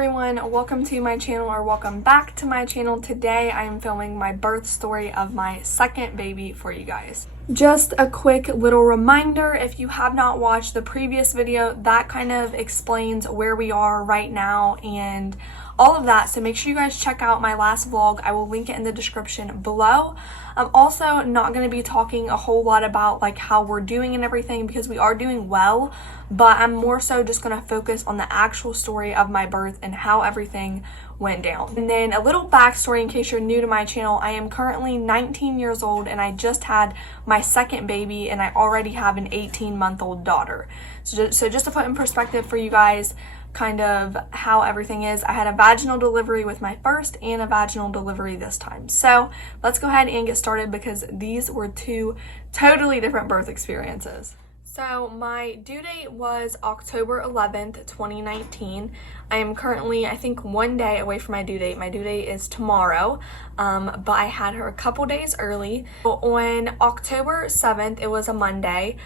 everyone, welcome to my channel, or welcome back to my channel. Today I am filming my birth story of my second baby for you guys. Just a quick little reminder, if you have not watched the previous video, that kind of explains where we are right now and all of that, so make sure you guys check out my last vlog. I will link it in the description below. I'm also not going to be talking a whole lot about like how we're doing and everything, because we are doing well, but I'm more so just going to focus on the actual story of my birth and how everything went down. And then a little backstory in case you're new to my channel. I am currently 19 years old and I just had my second baby, and I already have an 18-month-old daughter. So just to put in perspective for you guys kind of how everything is, I had a vaginal delivery with my first and a vaginal delivery this time. So let's go ahead and get started, because these were two totally different birth experiences. So my due date was October 11th, 2019. I am currently, I think, one day away from my due date. My due date is tomorrow, but I had her a couple days early. On October 7th, it was a Monday,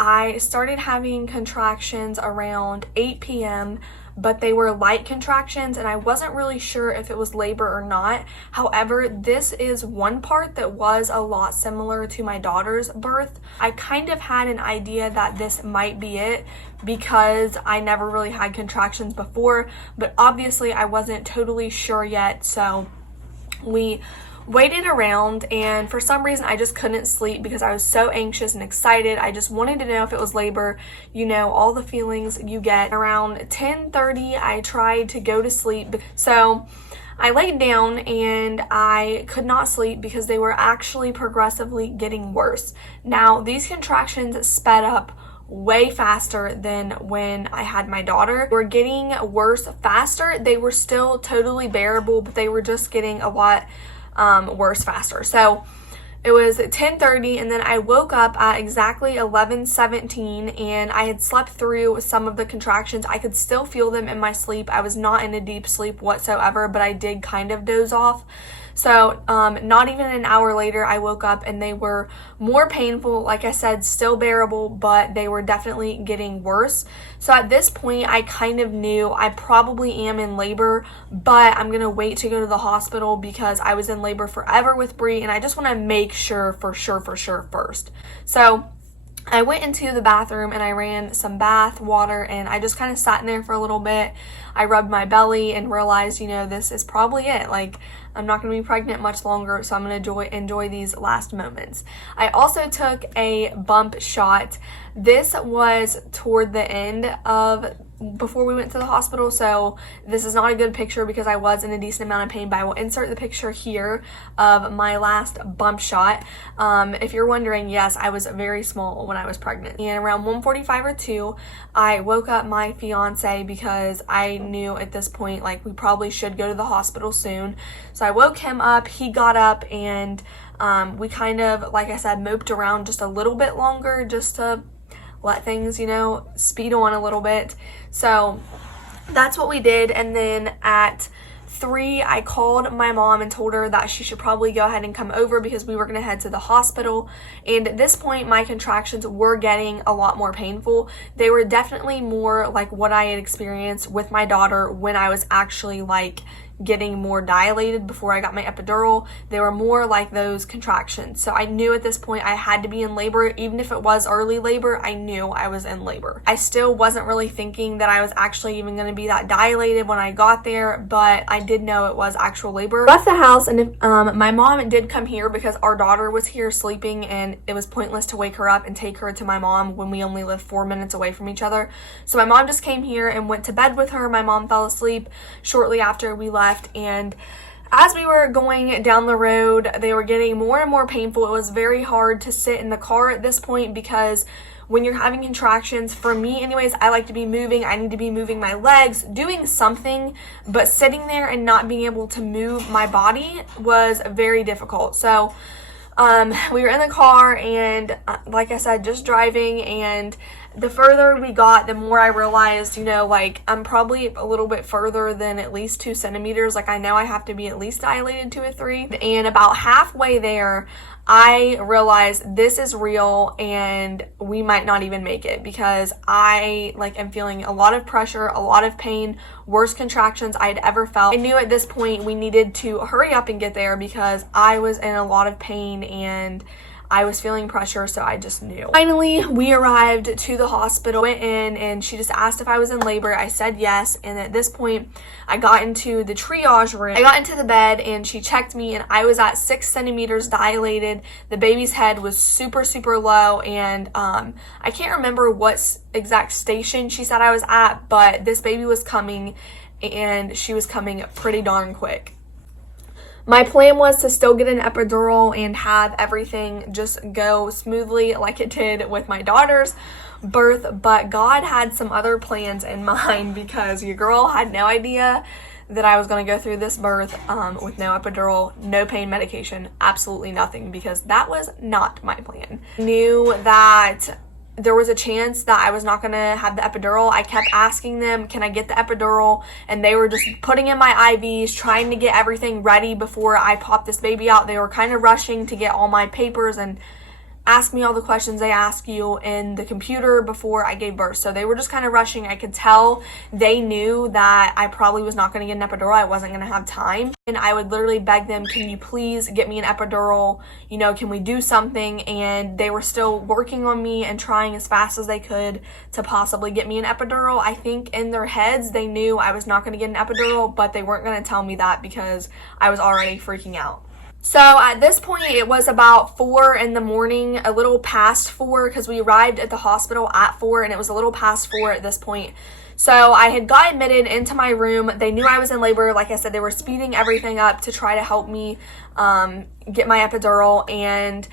I started having contractions around 8 p.m., but they were light contractions and I wasn't really sure if it was labor or not. However, this is one part that was a lot similar to my daughter's birth. I kind of had an idea that this might be it because I never really had contractions before, but obviously I wasn't totally sure yet, so we waited around, and for some reason I just couldn't sleep because I was so anxious and excited. I just wanted to know if it was labor, you know, all the feelings you get. Around 10:30 I tried to go to sleep, so I laid down and I could not sleep because they were actually progressively getting worse. Now, these contractions sped up way faster than when I had my daughter. They were getting worse faster. They were still totally bearable, but they were just getting a lot worse faster. So it was 10:30, and then I woke up at exactly 11:17, and I had slept through some of the contractions. I could still feel them in my sleep. I was not in a deep sleep whatsoever, but I did kind of doze off. So not even an hour later, I woke up and they were more painful. Like I said, still bearable, but they were definitely getting worse. So at this point, I kind of knew I probably am in labor, but I'm going to wait to go to the hospital because I was in labor forever with Bree, and I just want to make sure for sure first. So I went into the bathroom and I ran some bath water, and I just kind of sat in there for a little bit. I rubbed my belly and realized, you know, this is probably it. Like, I'm not going to be pregnant much longer, so I'm going to enjoy these last moments. I also took a bump shot. This was toward the end of before we went to the hospital, so this is not a good picture because I was in a decent amount of pain, but I will insert the picture here of my last bump shot. If you're wondering, yes, I was very small when I was pregnant. And around 1:45 or 2, I woke up my fiance because I knew at this point, like, we probably should go to the hospital soon. So I woke him up, he got up, and we kind of, like I said, moped around just a little bit longer just to let things, you know, speed on a little bit. So that's what we did. And then at 3, I called my mom and told her that she should probably go ahead and come over because we were going to head to the hospital. And at this point, my contractions were getting a lot more painful. They were definitely more like what I had experienced with my daughter when I was actually like getting more dilated before I got my epidural. They were more like those contractions. So I knew at this point I had to be in labor. Even if it was early labor, I knew I was in labor. I still wasn't really thinking that I was actually even going to be that dilated when I got there, but I did know it was actual labor. I left the house, and my mom did come here because our daughter was here sleeping, and it was pointless to wake her up and take her to my mom when we only live 4 minutes away from each other. So my mom just came here and went to bed with her. My mom fell asleep shortly after we left. And as we were going down the road, they were getting more and more painful. It was very hard to sit in the car at this point because when you're having contractions, for me anyways, I like to be moving. I need to be moving my legs, doing something, but sitting there and not being able to move my body was very difficult. So we were in the car, and like I said, just driving, and the further we got, the more I realized, you know, like, I'm probably a little bit further than at least 2 centimeters. Like, I know I have to be at least dilated 2 or 3. And about halfway there, I realized this is real and we might not even make it, because I am feeling a lot of pressure, a lot of pain, worst contractions I'd ever felt. I knew at this point we needed to hurry up and get there because I was in a lot of pain and I was feeling pressure, so I just knew. Finally, we arrived to the hospital, went in, and she just asked if I was in labor. I said yes, and at this point, I got into the triage room. I got into the bed, and she checked me, and I was at 6 centimeters dilated. The baby's head was super, super low, and I can't remember what exact station she said I was at, but this baby was coming, and she was coming pretty darn quick. My plan was to still get an epidural and have everything just go smoothly like it did with my daughter's birth, but God had some other plans in mind, because your girl had no idea that I was going to go through this birth with no epidural, no pain medication, absolutely nothing, because that was not my plan. I knew that there was a chance that I was not going to have the epidural. I kept asking them, can I get the epidural? And they were just putting in my IVs, trying to get everything ready before I popped this baby out. They were kind of rushing to get all my papers and ask me all the questions they ask you in the computer before I gave birth. So they were just kind of rushing. I could tell they knew that I probably was not going to get an epidural. I wasn't going to have time. And I would literally beg them, can you please get me an epidural? You know, can we do something? And they were still working on me and trying as fast as they could to possibly get me an epidural. I think in their heads, they knew I was not going to get an epidural, but they weren't going to tell me that because I was already freaking out. So at this point, it was about 4 in the morning, a little past 4, because we arrived at the hospital at 4, and it was a little past 4 at this point. So I had got admitted into my room. They knew I was in labor. Like I said, they were speeding everything up to try to help me get my epidural, and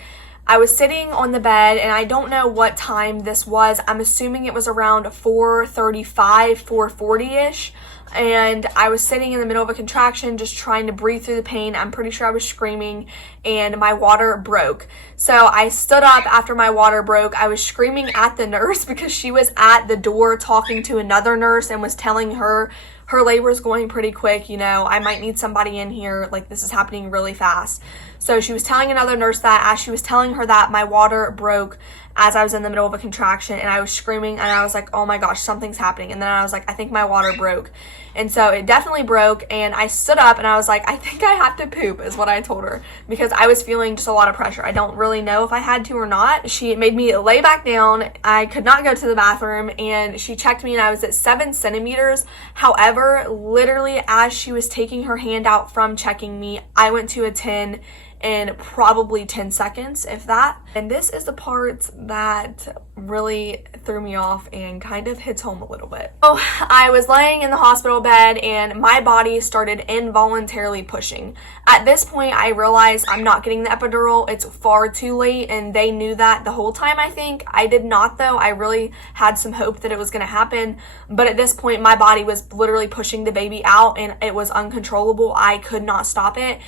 I was sitting on the bed, and I don't know what time this was. I'm assuming it was around 4:35, 4:40-ish. And I was sitting in the middle of a contraction, just trying to breathe through the pain. I'm pretty sure I was screaming, and my water broke. So I stood up after my water broke. I was screaming at the nurse because she was at the door talking to another nurse and was telling her labor is going pretty quick. You know, I might need somebody in here. Like, this is happening really fast. So she was telling another nurse that. As she was telling her that, my water broke as I was in the middle of a contraction, and I was screaming, and I was like, oh my gosh, something's happening. And then I was like, I think my water broke. And so it definitely broke, and I stood up, and I was like, I think I have to poop, is what I told her, because I was feeling just a lot of pressure. I don't really know if I had to or not. She made me lay back down. I could not go to the bathroom, and she checked me, and I was at 7 centimeters. However, literally as she was taking her hand out from checking me, I went to a 10 in probably 10 seconds, if that. And this is the part that really threw me off and kind of hits home a little bit. So I was laying in the hospital bed, and my body started involuntarily pushing. At this point, I realized I'm not getting the epidural. It's far too late, and they knew that the whole time, I think. I did not, though. I really had some hope that it was going to happen, but at this point, my body was literally pushing the baby out, and it was uncontrollable. I could not stop it.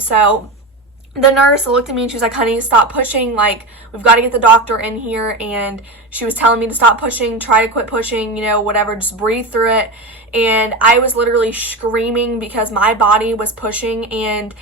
So the nurse looked at me and she was like, honey, stop pushing. Like, we've got to get the doctor in here. And she was telling me to stop pushing, try to quit pushing, you know, whatever, just breathe through it. And I was literally screaming because my body was pushing, and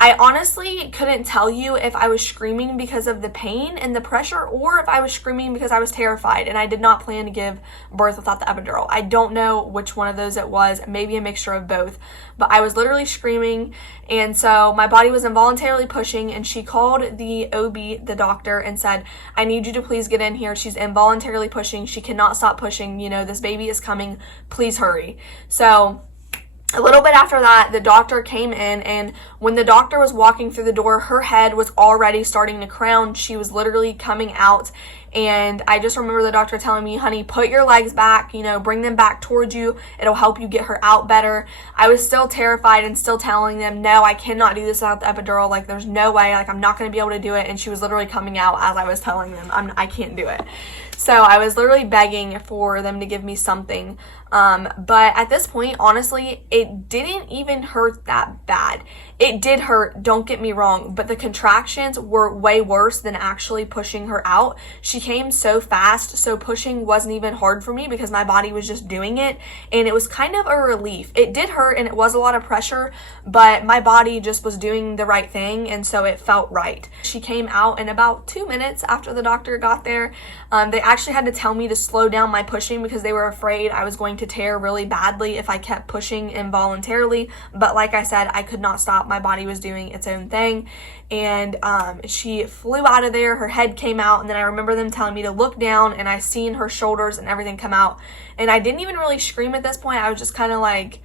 I honestly couldn't tell you if I was screaming because of the pain and the pressure, or if I was screaming because I was terrified and I did not plan to give birth without the epidural. I don't know which one of those it was, maybe a mixture of both, but I was literally screaming, and so my body was involuntarily pushing, and she called the OB, the doctor, and said, I need you to please get in here. She's involuntarily pushing. She cannot stop pushing. You know, this baby is coming. Please hurry. So a little bit after that, the doctor came in, and when the doctor was walking through the door, her head was already starting to crown. She was literally coming out, and I just remember the doctor telling me, honey, put your legs back, you know, bring them back towards you. It'll help you get her out better. I was still terrified and still telling them, no, I cannot do this without the epidural. Like, there's no way. Like, I'm not going to be able to do it. And she was literally coming out as I was telling them, I can't do it. So I was literally begging for them to give me something. But at this point, honestly, it didn't even hurt that bad. It did hurt, don't get me wrong, but the contractions were way worse than actually pushing her out. She came so fast, so pushing wasn't even hard for me because my body was just doing it, and it was kind of a relief. It did hurt and it was a lot of pressure, but my body just was doing the right thing, and so it felt right. She came out in about 2 minutes after the doctor got there. They actually had to tell me to slow down my pushing because they were afraid I was going to tear really badly if I kept pushing involuntarily, but like I said, I could not stop. My body was doing its own thing, and she flew out of there. Her head came out, and then I remember them telling me to look down, and I seen her shoulders and everything come out, and I didn't even really scream at this point. I was just kind of like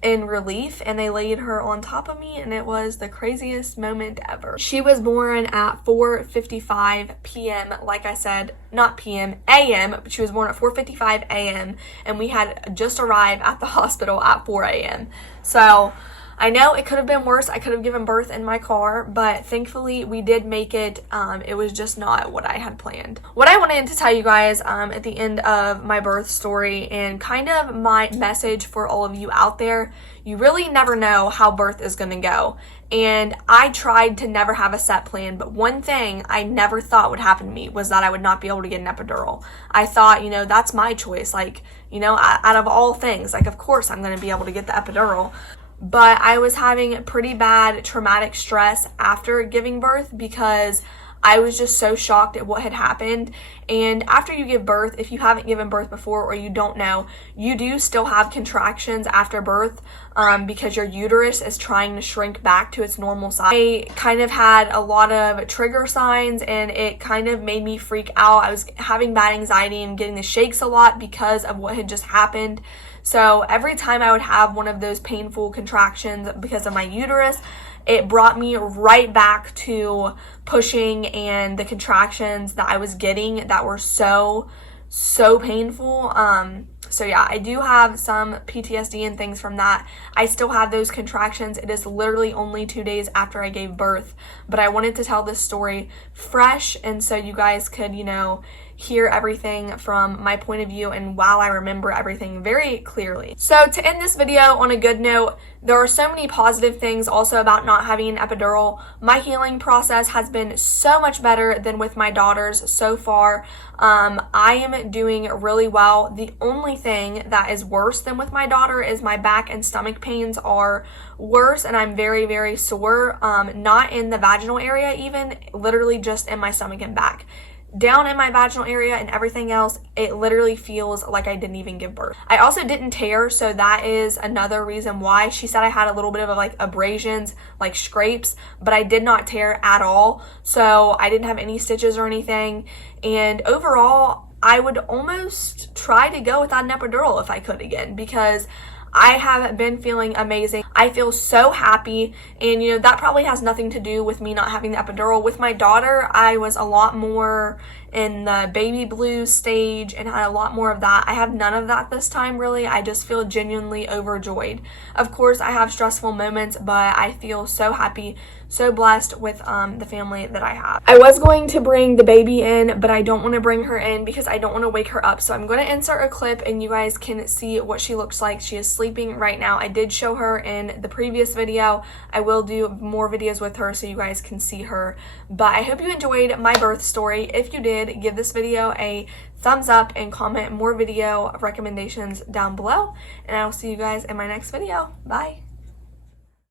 in relief, and they laid her on top of me, and it was the craziest moment ever. She was born at 4:55 p.m. like I said, not p.m., a.m., but she was born at 4:55 a.m. and we had just arrived at the hospital at 4 a.m. So I know it could have been worse. I could have given birth in my car, but thankfully we did make it. It was just not what I had planned. What I wanted to tell you guys at the end of my birth story, and kind of my message for all of you out there, you really never know how birth is going to go. And I tried to never have a set plan, but one thing I never thought would happen to me was that I would not be able to get an epidural. I thought, that's my choice. Like, out of all things, like, of course I'm going to be able to get the epidural. But I was having pretty bad traumatic stress after giving birth because I was just so shocked at what had happened. And after you give birth, if you haven't given birth before or you don't know, you do still have contractions after birth because your uterus is trying to shrink back to its normal size. I kind of had a lot of trigger signs, and it kind of made me freak out. I was having bad anxiety and getting the shakes a lot because of what had just happened. So every time I would have one of those painful contractions because of my uterus, it brought me right back to pushing and the contractions that I was getting that were so painful. So yeah, I do have some PTSD and things from that. I still have those contractions. It is literally only 2 days after I gave birth, but I wanted to tell this story fresh, and so you guys could, hear everything from my point of view and while I remember everything very clearly. So to end this video on a good note, there are so many positive things also about not having an epidural. My healing process has been so much better than with my daughters so far. I am doing really well. The only thing that is worse than with my daughter is my back and stomach pains are worse, and I'm very, very sore. Not in the vaginal area even, literally just in my stomach and back. Down in my vaginal area and everything else, it literally feels like I didn't even give birth. I also didn't tear, so that is another reason why. She said I had a little bit of like abrasions, like scrapes, but I did not tear at all. So I didn't have any stitches or anything. And overall, I would almost try to go without an epidural if I could again, because I have been feeling amazing. I feel so happy, and that probably has nothing to do with me not having the epidural. With my daughter, I was a lot more in the baby blues stage and had a lot more of that. I have none of that this time, really. I just feel genuinely overjoyed. Of course, I have stressful moments, but I feel so happy, so blessed with the family that I have. I was going to bring the baby in, but I don't want to bring her in because I don't want to wake her up. So I'm going to insert a clip and you guys can see what she looks like. She is sleeping right now. I did show her in the previous video. I will do more videos with her so you guys can see her. But I hope you enjoyed my birth story. If you did, give this video a thumbs up and comment more video recommendations down below. And I will see you guys in my next video. Bye.